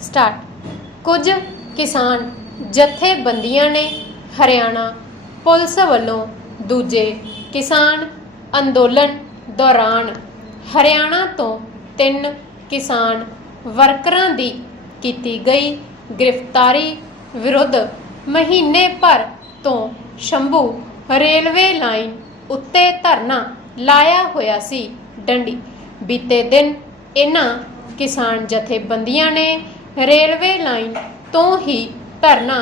Start ਕੁਝ ਕਿਸਾਨ ਜਥੇਬੰਦੀਆਂ ਨੇ ਹਰਿਆਣਾ ਪੁਲਿਸ ਵੱਲੋਂ ਦੂਜੇ ਕਿਸਾਨ ਅੰਦੋਲਨ ਦੌਰਾਨ ਹਰਿਆਣਾ ਤੋਂ ਤਿੰਨ ਕਿਸਾਨ ਵਰਕਰਾਂ ਦੀ ਕੀਤੀ ਗਈ ਗ੍ਰਿਫਤਾਰੀ ਵਿਰੁੱਧ ਮਹੀਨੇ ਭਰ ਤੋਂ ਸ਼ੰਭੂ ਰੇਲਵੇ ਲਾਈਨ ਉੱਤੇ ਧਰਨਾ ਲਾਇਆ ਹੋਇਆ ਸੀ ਡੰਡੀ। ਬੀਤੇ ਦਿਨ ਇਹਨਾਂ ਕਿਸਾਨ ਜਥੇਬੰਦੀਆਂ ਨੇ ਰੇਲਵੇ ਲਾਈਨ ਤੋਂ ਹੀ ਧਰਨਾ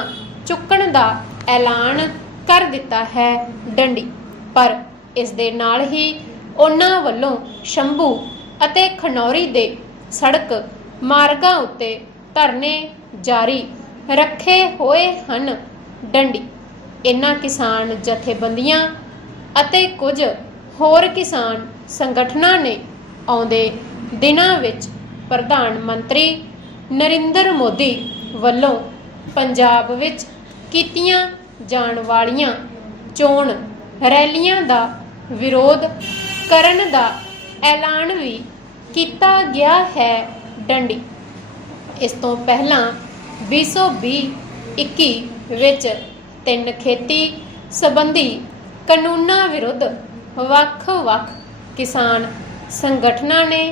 ਚੁੱਕਣ ਦਾ ਐਲਾਨ ਕਰ ਦਿੱਤਾ ਹੈ ਡੰਡੀ। ਪਰ ਇਸ ਦੇ ਨਾਲ ਹੀ ਉਹਨਾਂ ਵੱਲੋਂ ਸ਼ੰਭੂ ਅਤੇ ਖਨੌਰੀ ਦੇ ਸੜਕ ਮਾਰਗਾਂ ਉੱਤੇ ਧਰਨੇ ਜਾਰੀ ਰੱਖੇ ਹੋਏ ਹਨ ਡੰਡੀ। ਇਹਨਾਂ ਕਿਸਾਨ ਜਥੇਬੰਦੀਆਂ ਅਤੇ ਕੁਝ ਹੋਰ ਕਿਸਾਨ ਸੰਗਠਨਾਂ ਨੇ ਆਉਂਦੇ ਦਿਨਾਂ ਵਿੱਚ ਪ੍ਰਧਾਨ ਮੰਤਰੀ ਨਰਿੰਦਰ ਮੋਦੀ ਵੱਲੋਂ ਪੰਜਾਬ ਵਿੱਚ ਕੀਤੀਆਂ ਜਾਣ ਵਾਲੀਆਂ ਚੋਣ ਰੈਲੀਆਂ ਦਾ ਵਿਰੋਧ ਕਰਨ ਦਾ ਐਲਾਨ ਵੀ ਕੀਤਾ ਗਿਆ ਹੈ ਡੰਡੀ। ਇਸ ਤੋਂ ਪਹਿਲਾਂ 2020-21 ਵਿੱਚ ਤਿੰਨ ਖੇਤੀ ਸੰਬੰਧੀ ਕਾਨੂੰਨਾਂ ਵਿਰੁੱਧ ਵੱਖ-ਵੱਖ ਕਿਸਾਨ ਸੰਗਠਨਾਂ ਨੇ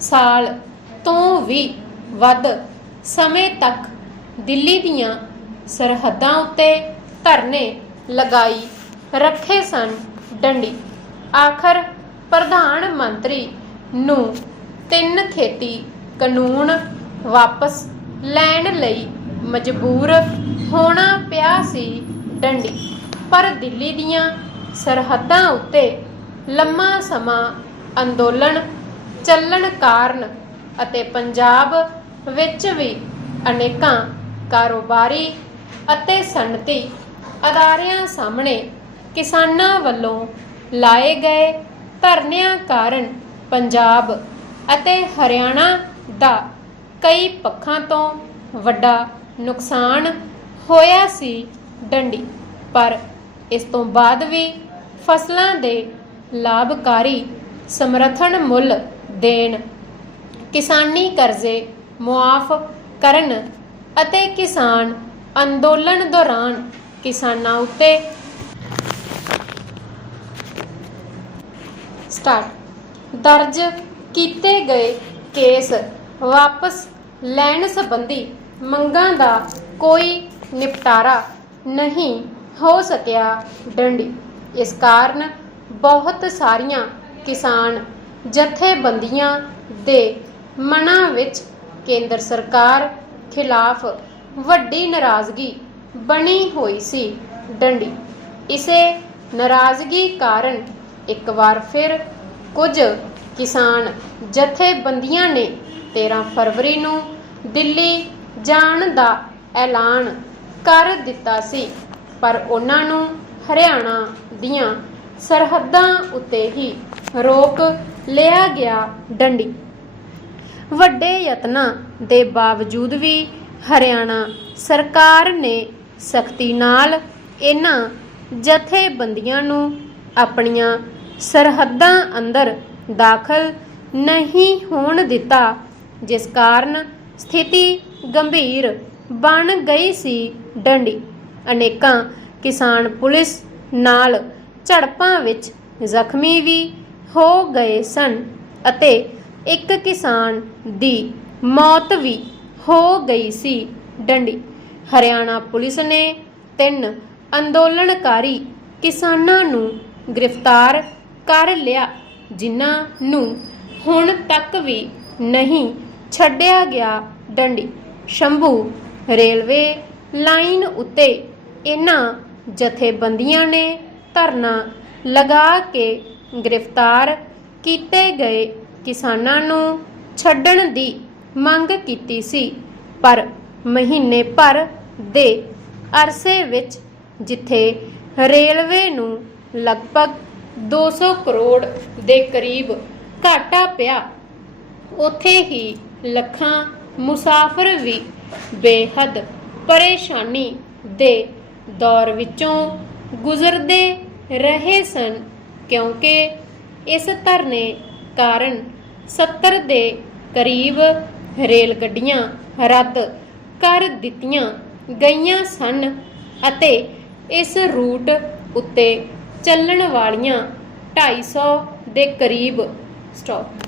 ਸਾਲ ਤੋਂ ਵੀ ਵੱਧ ਸਮੇਂ ਤੱਕ ਦਿੱਲੀ ਦੀਆਂ ਸਰਹੱਦਾਂ ਉੱਤੇ ਧਰਨੇ ਲਗਾਈ ਰੱਖੇ ਸਨ ਡੰਡੀ। ਆਖਰ ਪ੍ਰਧਾਨ ਮੰਤਰੀ ਨੂੰ ਤਿੰਨ ਖੇਤੀ ਕਾਨੂੰਨ ਵਾਪਸ ਲੈਣ ਲਈ ਮਜਬੂਰ ਹੋਣਾ ਪਿਆ ਸੀ ਡੰਡੀ। ਪਰ ਦਿੱਲੀ ਦੀਆਂ ਸਰਹੱਦਾਂ ਉੱਤੇ ਲੰਮਾ ਸਮਾਂ ਅੰਦੋਲਨ ਚੱਲਣ ਕਾਰਨ ਅਤੇ ਪੰਜਾਬ ਵਿੱਚ ਵੀ ਅਨੇਕਾਂ ਕਾਰੋਬਾਰੀ ਅਤੇ ਸਨਅਤੀ ਅਦਾਰਿਆਂ ਸਾਹਮਣੇ ਕਿਸਾਨਾਂ ਵੱਲੋਂ ਲਾਏ ਗਏ ਧਰਨਿਆਂ ਕਾਰਨ ਪੰਜਾਬ ਅਤੇ ਹਰਿਆਣਾ ਦਾ ਕਈ ਪੱਖਾਂ ਤੋਂ ਵੱਡਾ ਨੁਕਸਾਨ ਹੋਇਆ ਸੀ ਡੰਡੀ। ਪਰ ਇਸ ਤੋਂ ਬਾਅਦ ਵੀ ਫਸਲਾਂ ਦੇ ਲਾਭਕਾਰੀ ਸਮਰਥਨ ਮੁੱਲ ਦੇਣ ਕਿਸਾਨੀ ਕਰਜ਼ੇ ਮੁਆਫ ਕਰਨ ਅਤੇ ਕਿਸਾਨ ਅੰਦੋਲਨ ਦੌਰਾਨ ਕਿਸਾਨਾਂ ਉੱਤੇ ਸਟਾਰਟ ਦਰਜ ਕੀਤੇ ਗਏ ਕੇਸ ਵਾਪਸ ਲੈਣ ਸੰਬੰਧੀ ਮੰਗਾਂ ਦਾ ਕੋਈ ਨਿਪਟਾਰਾ ਨਹੀਂ ਹੋ ਸਕਿਆ ਡੰਡੀ। ਇਸ ਕਾਰਨ ਬਹੁਤ ਸਾਰੀਆਂ ਕਿਸਾਨ ਜਥੇਬੰਦੀਆਂ ਦੇ ਮਨਾਂ ਵਿੱਚ ਕੇਂਦਰ ਸਰਕਾਰ ਖਿਲਾਫ ਵੱਡੀ ਨਾਰਾਜ਼ਗੀ ਬਣੀ ਹੋਈ ਸੀ ਡੰਡੀ। ਇਸੇ ਨਾਰਾਜ਼ਗੀ ਕਾਰਨ ਇੱਕ ਵਾਰ ਫਿਰ ਕੁਝ ਕਿਸਾਨ ਜਥੇਬੰਦੀਆਂ ਨੇ 13 ਫਰਵਰੀ ਨੂੰ ਦਿੱਲੀ ਜਾਣ ਦਾ ਐਲਾਨ ਕਰ ਦਿੱਤਾ ਸੀ, ਪਰ ਉਹਨਾਂ ਨੂੰ ਹਰਿਆਣਾ ਦੀਆਂ ਸਰਹੱਦਾਂ ਉੱਤੇ ਹੀ ਰੋਕ ਲਿਆ ਗਿਆ ਡੰਡੀ। ਵੱਡੇ ਯਤਨਾਂ ਦੇ ਬਾਵਜੂਦ ਵੀ ਹਰਿਆਣਾ ਸਰਕਾਰ ਨੇ ਸਖਤੀ ਨਾਲ ਇਹਨਾਂ ਜਥੇਬੰਦੀਆਂ ਨੂੰ ਆਪਣੀਆਂ ਸਰਹੱਦਾਂ ਅੰਦਰ ਦਾਖਲ ਨਹੀਂ ਹੋਣ ਦਿੱਤਾ, ਜਿਸ ਕਾਰਨ ਸਥਿਤੀ ਗੰਭੀਰ ਬਣ ਗਈ ਸੀ ਡੰਡੀ। ਅਨੇਕਾਂ ਕਿਸਾਨ ਪੁਲਿਸ ਨਾਲ ਝੜਪਾਂ ਵਿੱਚ ਜ਼ਖਮੀ ਵੀ ਹੋ ਗਏ ਸਨ ਅਤੇ ਇੱਕ ਕਿਸਾਨ ਦੀ ਮੌਤ ਵੀ ਹੋ ਗਈ ਸੀ। ਡੰਡੀ, ਹਰਿਆਣਾ ਪੁਲਿਸ ਨੇ ਤਿੰਨ ਅੰਦੋਲਨਕਾਰੀ ਕਿਸਾਨਾਂ ਨੂੰ ਗ੍ਰਿਫਤਾਰ ਕਰ ਲਿਆ, ਜਿਨ੍ਹਾਂ ਨੂੰ ਹੁਣ ਤੱਕ ਵੀ ਨਹੀਂ ਛੱਡਿਆ ਗਿਆ। ਡੰਡੀ, ਸ਼ੰਭੂ ਰੇਲਵੇ ਲਾਈਨ ਉੱਤੇ ਇਹਨਾਂ ਜਥੇਬੰਦੀਆਂ ਨੇ ਧਰਨਾ ਲਗਾ ਕੇ ਗ੍ਰਿਫਤਾਰ ਕੀਤੇ ਗਏ ਕਿਸਾਨਾਂ ਨੂੰ ਛੱਡਣ ਦੀ ਮੰਗ ਕੀਤੀ ਸੀ, ਪਰ ਮਹੀਨੇ ਭਰ ਦੇ ਅਰਸੇ ਵਿੱਚ ਜਿੱਥੇ ਰੇਲਵੇ ਨੂੰ ਲਗਭਗ 200 ਕਰੋੜ ਦੇ ਕਰੀਬ ਘਾਟਾ ਪਿਆ, ਉੱਥੇ ਹੀ ਲੱਖਾਂ ਮੁਸਾਫਰ ਵੀ ਬੇਹੱਦ ਪਰੇਸ਼ਾਨੀ ਦੇ ਦੌਰ ਵਿੱਚੋਂ ਗੁਜ਼ਰਦੇ ਰਹੇ ਸਨ, ਕਿਉਂਕਿ ਇਸ ਧਰਨੇ ਕਾਰਨ 70 ਦੇ ਕਰੀਬ ਰੇਲ ਗੱਡੀਆਂ ਰੱਦ ਕਰ ਦਿੱਤੀਆਂ ਗਈਆਂ ਸਨ ਅਤੇ ਇਸ ਰੂਟ ਉੱਤੇ ਚੱਲਣ ਵਾਲੀਆਂ 250 ਦੇ ਕਰੀਬ ਸਟਾਪ